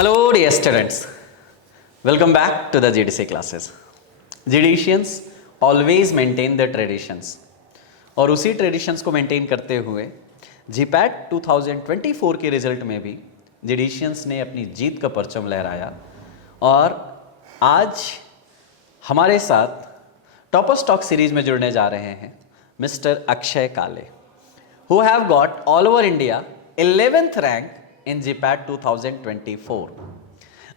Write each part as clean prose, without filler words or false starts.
Hello dear students, welcome back to the GDC classes. GDCians always maintain the traditions और उसी traditions को maintain करते हुए GPAT 2024 के रिजल्ट में भी GDCians ने अपनी जीत का परचम लहराया और आज हमारे साथ टॉपर्स टॉक सीरीज में जुड़ने जा रहे हैं मिस्टर अक्षय काले who have got all over India 11th rank in GPAT 2024.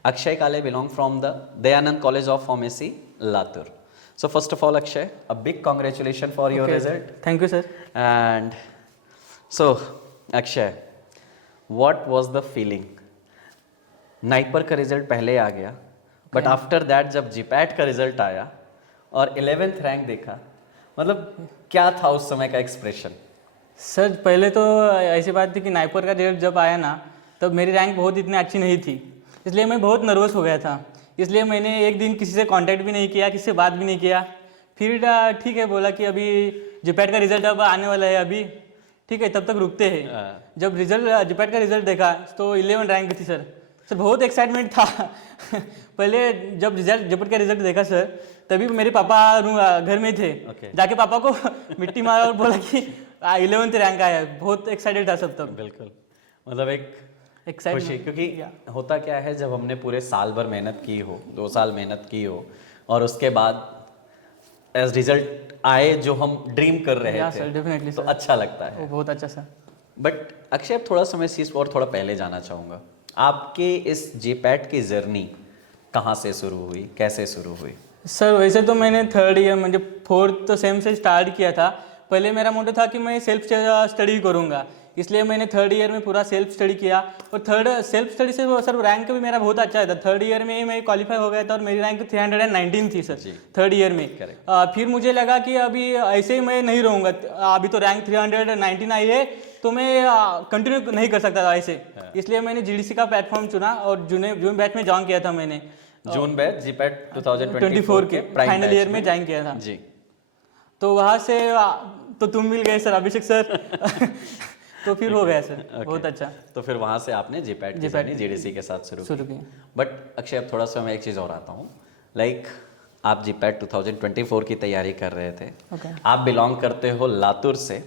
Akshay Kale belong from the Dayanand College of Pharmacy, Latur. So first of all, Akshay, a big congratulations for your result. Thank you, sir. And so, Akshay, what was the feeling? NIPER का result पहले आ गया, but after that जब GPAT का result आया और 11th rank देखा, मतलब क्या था उस समय का एक्सप्रेशन? सर पहले तो ऐसी बात थी कि नाइपर का रिजल्ट जब आया ना तब मेरी रैंक बहुत इतनी अच्छी नहीं थी, इसलिए मैं बहुत नर्वस हो गया था। इसलिए मैंने एक दिन किसी से कांटेक्ट भी नहीं किया, किसी से बात भी नहीं किया। फिर ठीक है बोला कि अभी जीपैट का रिजल्ट अब आने वाला है, अभी ठीक है तब तक रुकते हैं। जब रिजल्ट जीपैट का रिजल्ट देखा तो 11 रैंक थी सर बहुत एक्साइटमेंट था। पहले जब जीपैट का रिजल्ट देखा सर तभी मेरे पापा घर में थे। जाके पापा को मिट्टी मारा और बोला कि 11th रैंक आया है। बहुत एक्साइटेड था सब तब। बिल्कुल, मतलब एक खुशी, क्योंकि होता क्या है जब हमने पूरे साल भर मेहनत की हो, 2 साल मेहनत की हो और उसके बाद एज रिजल्ट आए जो हम ड्रीम कर रहे थे सर, डेफिनेटली तो अच्छा लगता है। बहुत अच्छा सर। बट अक्षय, अब थोड़ा समय इस और थोड़ा पहले जाना चाहूँगा। आपके इस जीपैट की जर्नी कहाँ से शुरू हुई, कैसे शुरू हुई? सर वैसे तो मैंने 3rd ईयर म्हणजे 4th सेम से स्टार्ट किया था। पहले मेरा मोटो था कि मैं सेल्फ स्टडी करूँगा, इसलिए मैंने 3rd ईयर में पूरा सेल्फ स्टडी किया और सेल्फ स्टडी से सर रैंक भी मेरा बहुत अच्छा था। 3rd ईयर में मैं क्वालिफाई हो गया था और मेरी रैंक 319 थी सर 3rd ईयर में। फिर मुझे लगा कि अभी ऐसे ही मैं नहीं रहूँगा, अभी तो रैंक 319 आई है तो मैं कंटिन्यू नहीं कर सकता था ऐसे। इसलिए मैंने GDC का प्लेटफॉर्म चुना और जून बैच में ज्वाइन किया था मैंने। जून बैच जीपैट 2024 के फाइनल ईयर में ज्वाइन किया था जी। तो वहाँ से तो तुम मिल गए सर, अभिषेक सर। तो फिर हो गया सर बहुत अच्छा। तो फिर वहाँ से आपने जीपैट की जर्नी GDC के साथ शुरू की। बट अक्षय, अब थोड़ा सा मैं एक चीज़ और आता हूँ, लाइक आप जीपैट 2024 की तैयारी कर रहे थे। आप बिलोंग करते हो लातुर से।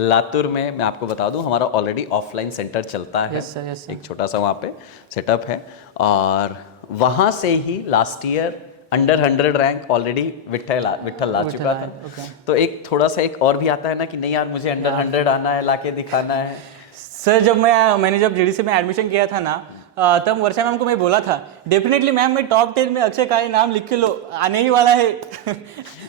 लातुर में मैं आपको बता दूं हमारा ऑलरेडी ऑफलाइन सेंटर चलता है। एक छोटा सा वहाँ पे सेटअप है और वहाँ से ही last year under 100 rank already Vitthal ला चुका था। तो एक थोड़ा सा एक और भी आता है ना कि नहीं यार मुझे अंडर 100 आना है, लाके दिखाना है। सर जब मैंने जब GDC में एडमिशन किया था ना तब वर्षा मैम को मैं बोला था डेफिनेटली मैम मैं टॉप 10 में अक्षय काले नाम लिख के लो, आने ही वाला है।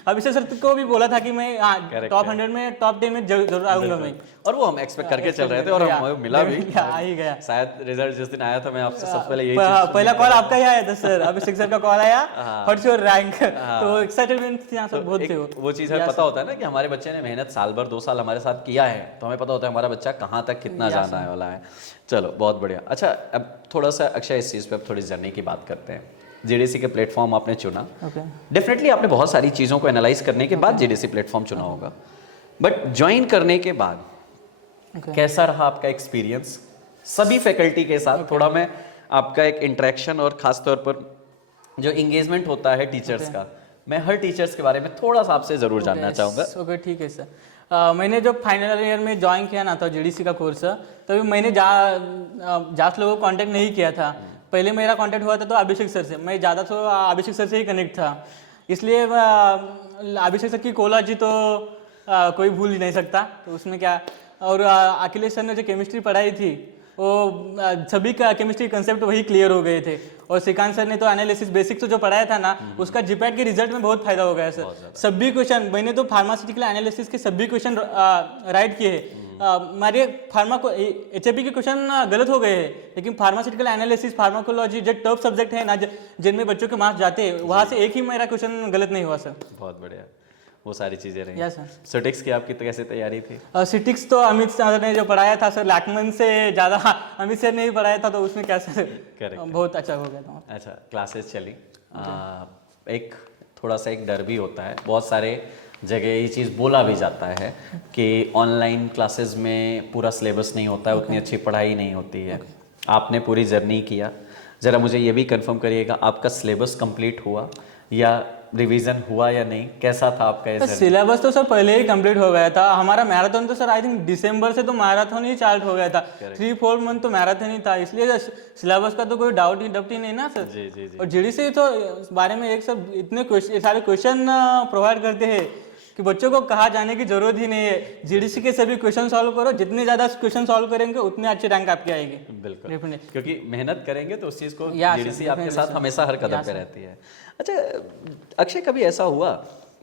अभिषेक सर को भी बोला था कि मैं टॉप 100 में टॉप 10 में जरूर आऊंगा मैं, और वो हम एक्सपेक्ट करके चल रहे थे और हमें मिला भी, आ ही गया। शायद रिजल्ट जिस दिन आया था मैं आपसे सबसे पहले यही पहला कॉल आपका ही आया था सर, अभिषेक सर का कॉल आया व्हाट्स योर रैंक। तो एक्साइटेडमेंट थी सब बहुत थे। वो चीज़ हमें पता होता है ना कि हमारे बच्चे ने मेहनत साल भर 2 साल हमारे साथ किया है, तो हमें पता होता है हमारा बच्चा कहाँ तक कितना जाना है वाला है। चलो बहुत बढ़िया। अच्छा, अब थोड़ा सा अक्षय इस चीज़ पे अब थोड़ी जर्नी की बात करते हैं। GDC के प्लेटफॉर्म आपने चुना, डेफिनेटली आपने बहुत सारी चीज़ों को एनालाइज करने के बाद GDC प्लेटफॉर्म चुना होगा, बट ज्वाइन करने के बाद कैसा रहा आपका एक्सपीरियंस सभी फैकल्टी के साथ? थोड़ा मैं आपका एक इंटरेक्शन और ख़ास तौर पर जो इंगेजमेंट होता है टीचर्स का, मैं हर टीचर्स के बारे में थोड़ा सा आपसे ज़रूर जानना चाहूँगा। ओके ठीक है सर। मैंने जब फाइनल ईयर में ज्वाइन किया ना तो GDC का कोर्स, तभी मैंने ज़्यादा लोगों को कांटेक्ट नहीं किया था। पहले मेरा कांटेक्ट हुआ था तो अभिषेक सर से, मैं ज़्यादा तो अभिषेक सर से ही कनेक्ट था। इसलिए अभिषेक सर की कोलॉजी तो कोई भूल ही नहीं सकता। तो उसमें क्या, और अखिलेश सर ने जो केमिस्ट्री पढ़ाई थी वो सभी का केमिस्ट्री कंसेप्ट वही क्लियर हो गए थे। और श्रीकांत सर ने तो एनालिसिस बेसिक्स तो जो पढ़ाया था ना उसका जीपैट के रिजल्ट में बहुत फायदा हो गया सर। सभी क्वेश्चन मैंने तो फार्मास्यूटिकल एनालिसिस के सभी क्वेश्चन राइट किए हैं। हमारे फार्मा को HAP के क्वेश्चन गलत हो गए हैं, लेकिन फार्मास्यूटिकल एनालिसिस फार्माकोलॉजी जो टॉप सब्जेक्ट है ना जिनमें बच्चों के मार्क्स जाते हैं, वहाँ से एक ही मेरा क्वेश्चन गलत नहीं हुआ सर। बहुत बढ़िया, वो सारी चीज़ें रही। Yes sir. सिटिक्स की आपकी तो कैसे तैयारी थी? सिटिक्स तो अमित सर ने जो पढ़ाया था सर, लैकमन से ज़्यादा अमित सर ने ही पढ़ाया था, तो उसमें क्या सर बहुत अच्छा हो गया था। अच्छा, क्लासेस चली, एक थोड़ा सा एक डर भी होता है, बहुत सारे जगह ये चीज़ बोला भी जाता है कि ऑनलाइन क्लासेस में पूरा सिलेबस नहीं होता है, उतनी अच्छी पढ़ाई नहीं होती है। आपने पूरी जर्नी किया, ज़रा मुझे ये भी कंफर्म करिएगा आपका सिलेबस कंप्लीट हुआ या रिवीजन हुआ या नहीं, कैसा था आपका ये जर्नी? सिलेबस तो सर पहले ही कंप्लीट हो गया था हमारा। मैराथन तो सर आई थिंक दिसंबर से तो मैराथन ही स्टार्ट हो गया था। 3-4 मंथ तो मैराथन ही था, इसलिए सिलेबस का तो कोई डाउट ही नहीं ना सर। जी जी जी। और जीडीसी तो इस बारे में एक सब इतने सारे क्वेश्चन प्रोवाइड करते हैं कि बच्चों को कहाँ जाने की जरूरत ही नहीं है। जीडीसी के सभी क्वेश्चन सॉल्व करो, जितने ज़्यादा क्वेश्चन सॉल्व करेंगे उतने अच्छे रैंक आपकी आएगी। बिल्कुल, Definitely। क्योंकि मेहनत करेंगे तो उस चीज़ को या सर, जीडीसी आपके definitely साथ सर। हमेशा हर कदम पे रहती है। अच्छा अक्षय, कभी ऐसा हुआ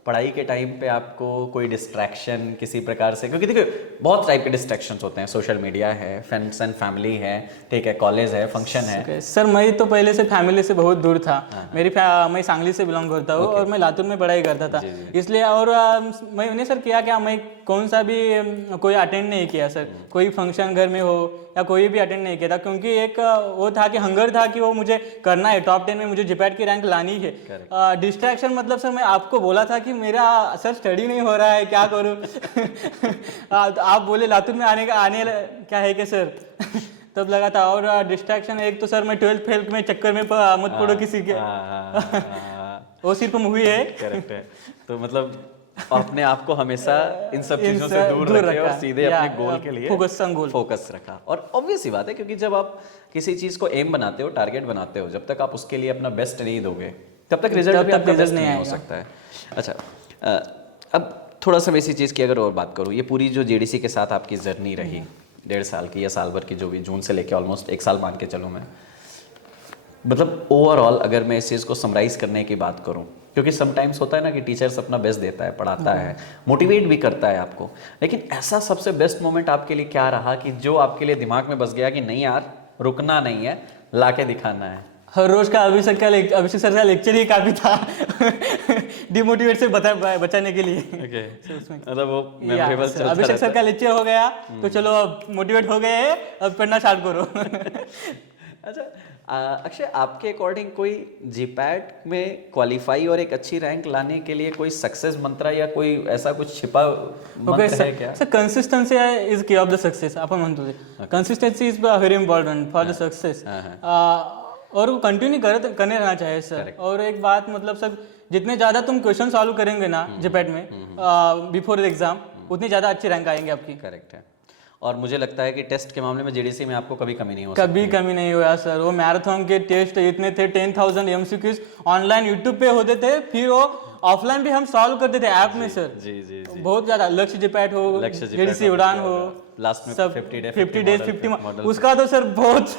पढ़ाई के टाइम पे आपको कोई डिस्ट्रैक्शन किसी प्रकार से, क्योंकि देखिए बहुत टाइप के डिस्ट्रैक्शंस होते हैं, सोशल मीडिया है, फ्रेंड्स एंड फैमिली है, ठीक है, कॉलेज है, फंक्शन है। Okay, सर मैं तो पहले से फैमिली से बहुत दूर था। मैं सांगली से बिलोंग करता हूँ और मैं लातूर में पढ़ाई करता था। इसलिए और मैंने सर किया क्या, मैं कौन सा भी कोई अटेंड नहीं किया सर। कोई फंक्शन घर में हो या कोई भी अटेंड नहीं किया था, क्योंकि एक वो था कि हंगर था कि वो मुझे करना है, टॉप 10 में मुझे जीपैट की रैंक लानी है। डिस्ट्रैक्शन मतलब सर मैं आपको बोला था कि मेरा सर स्टडी नहीं हो रहा है, क्या करूँ। तो आप बोले लातूर में आने क्या है कि सर तब लगा था। और डिस्ट्रैक्शन एक तो सर मैं 12th फेल में चक्कर में मत पड़ो किसी के, वो सिर्फ हुई है। करेक्ट है। तो मतलब अपने आप को हमेशा इन सब चीजों से दूर रखे और सीधे अपने गोल के लिए फोकस रखा। और ऑब्वियस सी बात है, क्योंकि जब आप किसी चीज को एम बनाते हो, टारगेट बनाते हो, जब तक आप उसके लिए अपना बेस्ट नहीं दोगे तब तक रिजल्ट भी आपका बेस्ट नहीं हो सकता है। अच्छा अब थोड़ा सा मैं इसी चीज़ की अगर और बात करूँ, ये पूरी जो जेडीसी के साथ आपकी जर्नी रही 1.5 साल की या साल भर की, जो भी, जून से लेके ऑलमोस्ट 1 साल मान के चलूँ मैं, मतलब ओवरऑल अगर मैं इस चीज़ को समराइज़ करने की बात करूँ, क्योंकि समटाइम्स होता है ना कि टीचर्स अपना बेस्ट देता है, पढ़ाता है, मोटिवेट भी करता है आपको, लेकिन ऐसा सबसे बेस्ट मोमेंट आपके लिए क्या रहा कि जो आपके लिए दिमाग में बस गया कि नहीं यार रुकना नहीं है, ला के दिखाना है? हर रोज का अभिषेक सर का लेक्चर ही काफी था डिमोटिवेट से बचाने के लिए। मतलब वो मेमोरेबल चलता अभिषेक रहता सर का लेक्चर हो गया तो चलो अब मोटिवेट हो गए, अब पढ़ना स्टार्ट करो। अच्छा अक्षय, आपके अकॉर्डिंग कोई जीपैट में क्वालिफाई और एक अच्छी रैंक लाने के लिए कोई सक्सेस मंत्र या कोई ऐसा कुछ छिपा मंत्र है क्या? सर कंसिस्टेंसी इज की ऑफ द सक्सेस आपण म्हणतो ते। Consistency is very important for the success, और वो कंटिन्यू करने रहना चाहिए सर। और एक बात मतलब सर, जितने ज़्यादा तुम क्वेश्चन सॉल्व करेंगे ना जेपैट में बिफोर एग्जाम, उतनी ज़्यादा अच्छी रैंक आएंगे आपकी। करेक्ट है। और मुझे लगता है कि टेस्ट के मामले में जेडीसी में आपको कभी कमी नहीं हो कभी कमी नहीं हुआ सर। वो मैराथन के टेस्ट इतने थे, 10,000 एमसीक्यूज ऑनलाइन यूट्यूब पे होते थे, फिर वो ऑफलाइन भी हम सॉल्व करते थे ऐप में सर। जी जी जी। बहुत ज्यादा लक्ष्य जेपैट हो, जेडीसी उड़ान हो, लास्ट में सब 50 डेज 50 उसका तो सर बहुत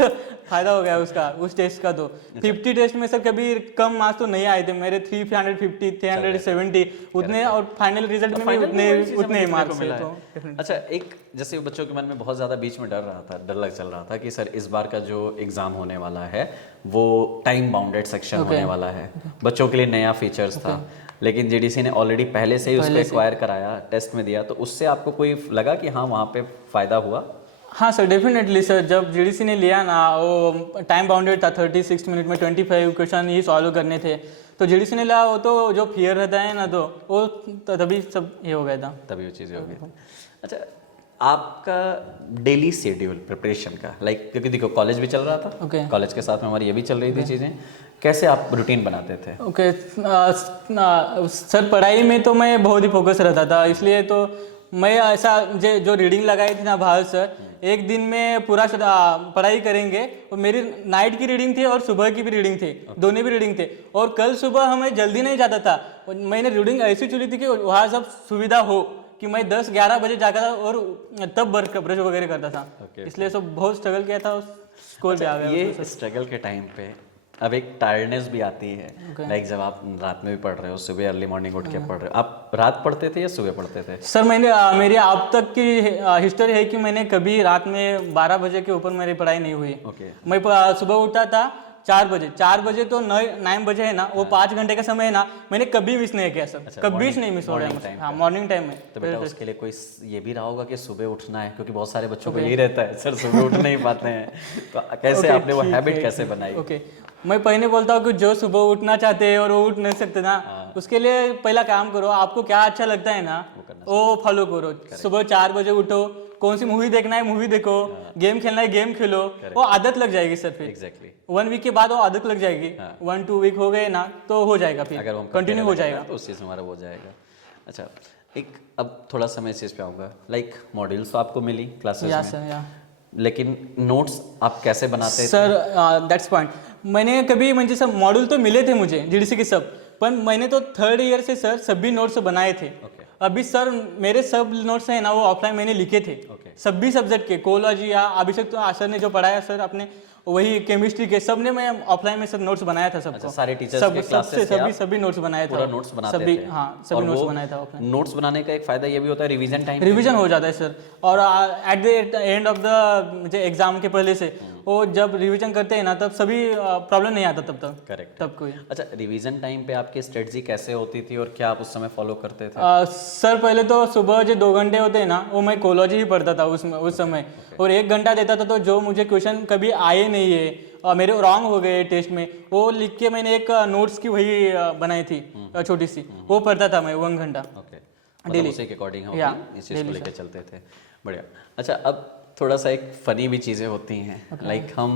फायदा हो गया उसका, उस टेस्ट का। तो 50 टेस्ट में सर कभी कम मार्क्स तो नहीं आए थे मेरे, 350 370 उतने, और फाइनल रिजल्ट में भी उतने ही मार्क्स मिला। अच्छा, एक जैसे बच्चों के मन में बहुत ज़्यादा बीच में डर चल रहा था कि सर इस बार का जो एग्ज़ाम होने वाला है वो टाइम बाउंडेड सेक्शन होने वाला है, बच्चों के लिए नया फीचर्स था, लेकिन जेडीसी ने ऑलरेडी पहले से ही उसको एक्वायर कराया, टेस्ट में दिया, तो उससे आपको कोई लगा कि हाँ वहाँ पे फ़ायदा हुआ? हाँ सर, डेफिनेटली सर। जब जीडीसी ने लिया ना, वो टाइम बाउंडेड था, 36 मिनट में 25 क्वेश्चन ही सॉल्व करने थे, तो जीडीसी ने लिया। वो तो जो फियर रहता है ना, तो वो तभी सब ये हो गया था, तभी वो चीज़ें हो गई थी। अच्छा, आपका डेली शेड्यूल प्रिपरेशन का, लाइक क्योंकि देखो कॉलेज भी चल रहा था, कॉलेज के साथ में हमारी ये भी चल रही थी चीज़ें, कैसे आप रूटीन बनाते थे? सर पढ़ाई में तो मैं बहुत ही फोकस रहता था, इसलिए तो मैं ऐसा जो रीडिंग लगाई थी ना भारत सर, एक दिन में पूरा पढ़ाई करेंगे, और मेरी नाइट की रीडिंग थी और सुबह की भी रीडिंग थी, दोनों भी रीडिंग थे। और कल सुबह हमें जल्दी नहीं जाता था, मैंने रीडिंग ऐसी चुनी थी कि वहाँ सब सुविधा हो, कि मैं 10-11 बजे जाता था और तब ब्रश वगैरह करता था। इसलिए सब बहुत स्ट्रगल किया था, स्कूल पे आ गया। ये स्ट्रगल के टाइम पे अब एक टायर्डनेस भी आती है, लाइक जब आप रात में भी पढ़ रहे हो, सुबह अर्ली मॉर्निंग उठ के पढ़ रहे हो, आप रात पढ़ते थे या सुबह पढ़ते थे? सर मेरी अब तक की हिस्ट्री है कि मैंने कभी रात में 12 बजे के ऊपर मेरी पढ़ाई नहीं हुई। मैं सुबह उठता था 4 बजे तो 9 बजे है ना, वो 5 घंटे का समय है ना, मैंने कभी मिस नहीं किया सर। कभी नहीं मिस हो रहा है। हाँ, मॉर्निंग टाइम में। तो बेटा उसके लिए कोई ये भी रहा होगा कि सुबह उठना है, क्योंकि बहुत सारे बच्चों को यही रहता है सर, सुबह उठ नहीं पाते हैं, तो कैसे आपने वो हैबिट कैसे बनाई? मैं पहले बोलता हूँ कि जो सुबह उठना चाहते हैं और वो उठ नहीं सकते ना, उसके लिए पहला काम करो, आपको क्या अच्छा लगता है ना वो फॉलो करो। सुबह 4 बजे उठो, कौन सी मूवी देखना है मूवी देखो, गेम खेलना है गेम खेलो, वो आदत लग जाएगी सर। फिर एग्जैक्टली 1 वीक के बाद वो आदत लग जाएगी, 1-2 वीक हो गए ना तो हो जाएगा, अगर फिर हम कंटिन्यू हो जाएगा। तो उस चीज़ में हमारा हो जाएगा। अच्छा, एक अब थोड़ा समय इस चीज़ पे आऊँगा, लाइक मॉड्यूल्स तो आपको मिली क्लासेस या में, सर या लेकिन नोट्स आप कैसे बनाते थे? Sir that's point. मैंने कभी म्हणजे सब मॉड्यूल तो मिले थे मुझे जीडीसी के सब, पर मैंने तो 3rd ईयर से सर सभी नोट्स बनाए थे। अभी सर मेरे सब नोट्स हैं ना वो ऑफलाइन मैंने लिखे थे, सभी सब्जेक्ट के, कोलॉजी या अभिषेक तो सर ने जो पढ़ाया सर अपने वही केमिस्ट्री के सब ने मैं ऑफलाइन में सब नोट्स बनाया था सबको। अच्छा, सारे टीचर्स सब के सबसे क्लासेस के सभी नोट्स बनाया था, पूरा नोट्स बनाते सभी, थे? हाँ सभी नोट्स बनाया था ऑफलाइन। नोट्स बनाने का एक फायदा ये भी होता है रिवीजन टाइम, रिवीजन हो जाता है सर, और at the end of the exam के पहले से वो जब रिवीजन करते हैं ना तब सभी प्रॉब्लम नहीं आता तब तक। करेक्ट। तब कोई अच्छा, रिवीजन टाइम पे आपकी स्ट्रेटजी कैसे होती थी और क्या आप उस समय फॉलो करते थे? सर पहले तो सुबह जो 2 घंटे होते हैं ना वो मैं कोलॉजी ही पढ़ता था उस समय, और 1 घंटा देता था, तो जो मुझे क्वेश्चन कभी आए नहीं है और मेरे रॉन्ग हो गए टेस्ट में, वो लिख के मैंने एक नोट्स की वही बनाई थी छोटी सी, वो पढ़ता था मैं 1 घंटा डेली, उसी के अकॉर्डिंग हम इस चीज़ को लेकर चलते थे। बढ़िया। अच्छा, अब थोड़ा सा एक फनी भी चीज़ें होती हैं, लाइक हम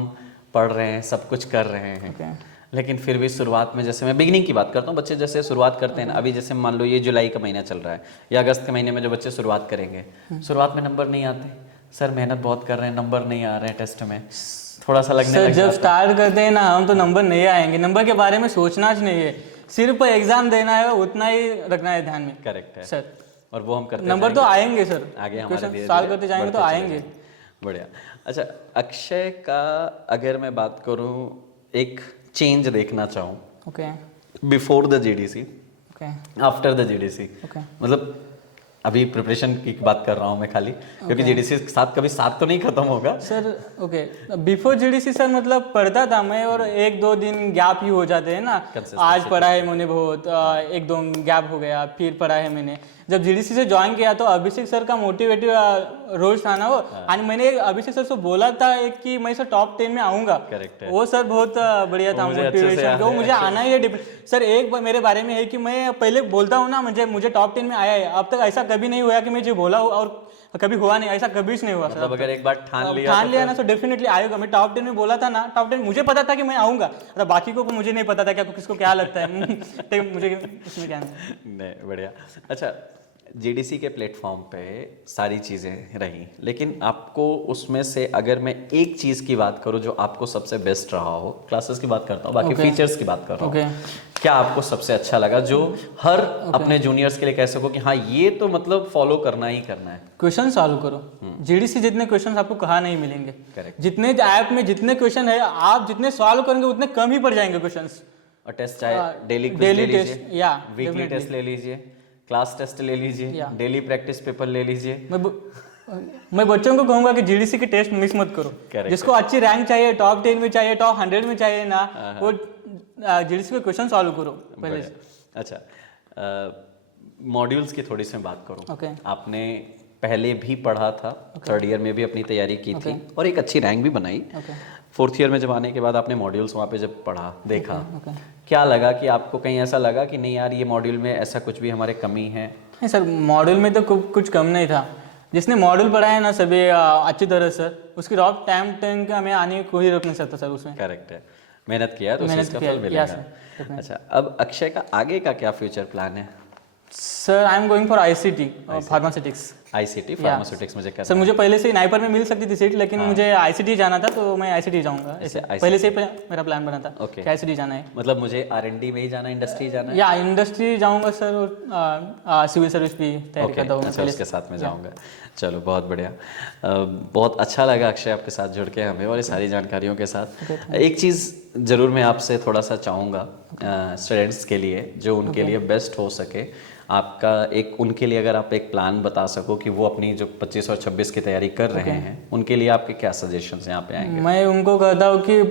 पढ़ रहे हैं, सब कुछ कर रहे हैं, लेकिन फिर भी शुरुआत में, जैसे मैं बिगिनिंग की बात करता हूँ, बच्चे जैसे शुरुआत करते हैं ना, अभी जैसे मान लो ये जुलाई का महीना चल रहा है या अगस्त के महीने में जो बच्चे शुरुआत करेंगे, शुरुआत में नंबर नहीं आते, सर मेहनत बहुत कर रहे हैं, नंबर नहीं आ रहे हैं टेस्ट में, थोड़ा सा लगने लग जब जाता है। स्टार्ट करते हैं ना हम तो नंबर नहीं आएंगे, नंबर के बारे में सोचना ही नहीं है, सिर्फ एग्जाम देना है, उतना ही रखना है ध्यान में। करेक्ट है सर, और वो हम करते नंबर तो आएंगे सर, आगे हमारे क्वेश्चन सॉल्व करते जाएंगे तो आएंगे। बढ़िया। अच्छा, अक्षय का अगर मैं बात करूं, एक चेंज देखना चाहूं, okay before the GDC, okay after the GDC, okay मतलब अभी प्रिपरेशन की बात कर रहा हूं मैं खाली, क्योंकि जीडीसी के साथ कभी साथ तो नहीं खत्म होगा sir. Okay, before GDC sir मतलब पढ़ता था मैं, और 1-2 दिन गैप ही हो जाते हैं ना, आज पढ़ा है मैंने बहुत, 1-2 गैप हो गया, फिर पढ़ा है मैंने। जब जीडीसी से ज्वाइन किया तो अभिषेक सर का मोटिवेटिव रोज था ना वो, और मैंने अभिषेक सर से बोला था कि मैं सर टॉप 10 में आऊंगा। करेक्ट है। वो सर बहुत बढ़िया था मोटिवेशन, तो मुझे आना ही है। सर एक बार मेरे बारे में है कि मैं पहले बोलता हूँ ना, मुझे टॉप 10 में आया है, अब तक ऐसा कभी नहीं हुआ कि मैं जो बोला हूँ और कभी हुआ नहीं, ऐसा कभी नहीं हुआ। मतलब अगर एक बार ठान लिया ना तो डेफिनेटली आएगा। मैं टॉप 10 में बोला था ना, टॉप 10 मुझे पता था कि मैं आऊंगा, तो बाकी को मुझे नहीं पता था क्या किसको क्या लगता है तो मुझे उसमें क्या नहीं। बढ़िया। अच्छा, जीडीसी के प्लेटफॉर्म पे सारी चीज़ें रही, लेकिन आपको उसमें से अगर मैं एक चीज़ की बात करूं जो आपको सबसे बेस्ट रहा हो, क्लासेस की बात करता हूँ, बाकी फीचर्स की बात कर रहा हूँ, क्या आपको सबसे अच्छा लगा जो हर अपने जूनियर्स के लिए कह सको कि हाँ ये तो मतलब फॉलो करना ही करना है? क्वेश्चन सॉल्व करो। जीडीसी जितने क्वेश्चन आपको कहाँ नहीं मिलेंगे। करेक्ट। जितने ऐप में जितने क्वेश्चन है, आप जितने सॉल्व करेंगे उतने कम ही पड़ जाएंगे क्वेश्चन। और टेस्ट चाहे डेली टेस्ट या वीकली टेस्ट ले लीजिए, क्लास टेस्ट ले लीजिए, डेली प्रैक्टिस पेपर ले लीजिए। मैं बच्चों को कहूंगा कि जीडीसी के टेस्ट मिस मत करो। जिसको अच्छी रैंक चाहिए, टॉप 10 में चाहिए, टॉप 100 में चाहिए ना, वो जीडीसी के क्वेश्चन सॉल्व करो पहले से। अच्छा, मॉड्यूल्स की थोड़ी सी मैं बात करूं। Okay. आपने पहले भी पढ़ा था, 3rd ईयर में भी अपनी तैयारी की थी और एक अच्छी रैंक भी बनाई। 4th ईयर में जब आने के बाद आपने मॉड्यूल्स वहाँ पे जब पढ़ा, देखा, क्या लगा कि आपको कहीं ऐसा लगा कि नहीं यार ये मॉड्यूल में ऐसा कुछ भी हमारे कमी है? नहीं सर, मॉड्यूल में तो कुछ कम नहीं था। जिसने मॉड्यूल पढ़ा है ना सभी अच्छी तरह से, उसकी टॉप 10 का हमें आने को ही रोक नहीं सकता सर उसमें। करेक्ट है, मेहनत किया तो उसका फल मिलेगा। अच्छा, अब अक्षय का आगे का क्या फ्यूचर प्लान है? Sir I am going for ICT pharmaceutics. ICT pharmaceutics मुझे करना सर मुझे पहले से नाइपर में मिल सकती थी सीट, लेकिन मुझे आईसीटी जाना था तो मैं आईसीटी जाऊंगा। ऐसे पहले से मेरा प्लान बना था कि आईसीटी जाना है। मतलब मुझे R&D में ही जाना है, इंडस्ट्री जाना है? या इंडस्ट्री जाऊंगा सर, और सिविल सर्विस भी तैयारी करता हूँ। अच्छा, उसके साथ में जाऊंगा। चलो बहुत बढ़िया, बहुत अच्छा लगा अक्षय आपके साथ जुड़ के हमें और ये सारी जानकारियों के साथ। एक चीज़ ज़रूर मैं आपसे थोड़ा सा चाहूँगा स्टूडेंट्स के लिए, जो उनके लिए बेस्ट हो सके, आपका एक उनके लिए अगर आप एक प्लान बता सको कि वो अपनी जो 25 और 26 की तैयारी कर रहे हैं, उनके लिए आपके क्या सजेशंस यहाँ पे आएंगे? मैं उनको कहता हूँ कि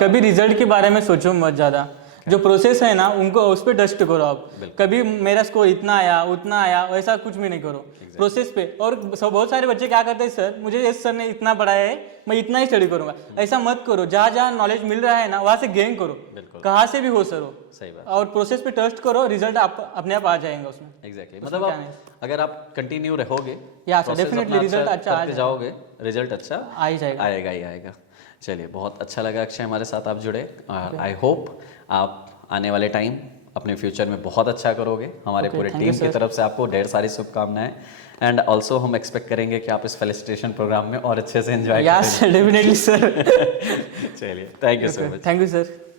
कभी रिजल्ट के बारे में सोचो मत ज़्यादा। जो प्रोसेस है ना उनको उस पर ट्रस्ट करो आप। कभी मेरा स्कोर इतना आया उतना आया वैसा कुछ भी नहीं करो, प्रोसेस पे। और बहुत सारे बच्चे क्या करते हैं, सर मुझे इस सर ने इतना पढ़ाया है मैं इतना ही स्टडी करूंगा, ऐसा मत करो। जहाँ जहाँ नॉलेज मिल रहा है ना वहाँ से गेन करो, कहाँ से भी हो सर हो। सही बात। और प्रोसेस पे ट्रस्ट करो, रिजल्ट आप अपने आप आ जाएंगे उसमें। एग्जैक्टली मतलब आप अगर आप कंटिन्यू रहोगे या सर डेफिनेटली रिजल्ट अच्छा आ जाओगे, रिजल्ट अच्छा आ ही जाएगा। आएगा ही आएगा। चलिए बहुत अच्छा लगा अक्षय हमारे साथ आप जुड़े। आई होप आप आने वाले टाइम अपने फ्यूचर में बहुत अच्छा करोगे। हमारे पूरे टीम की तरफ से आपको ढेर सारी शुभकामनाएं। एंड ऑल्सो हम एक्सपेक्ट करेंगे कि आप इस फेलिसिटेशन प्रोग्राम में और अच्छे से एंजॉय करें। Yes definitely sir. चलिए thank you so much. Thank you sir.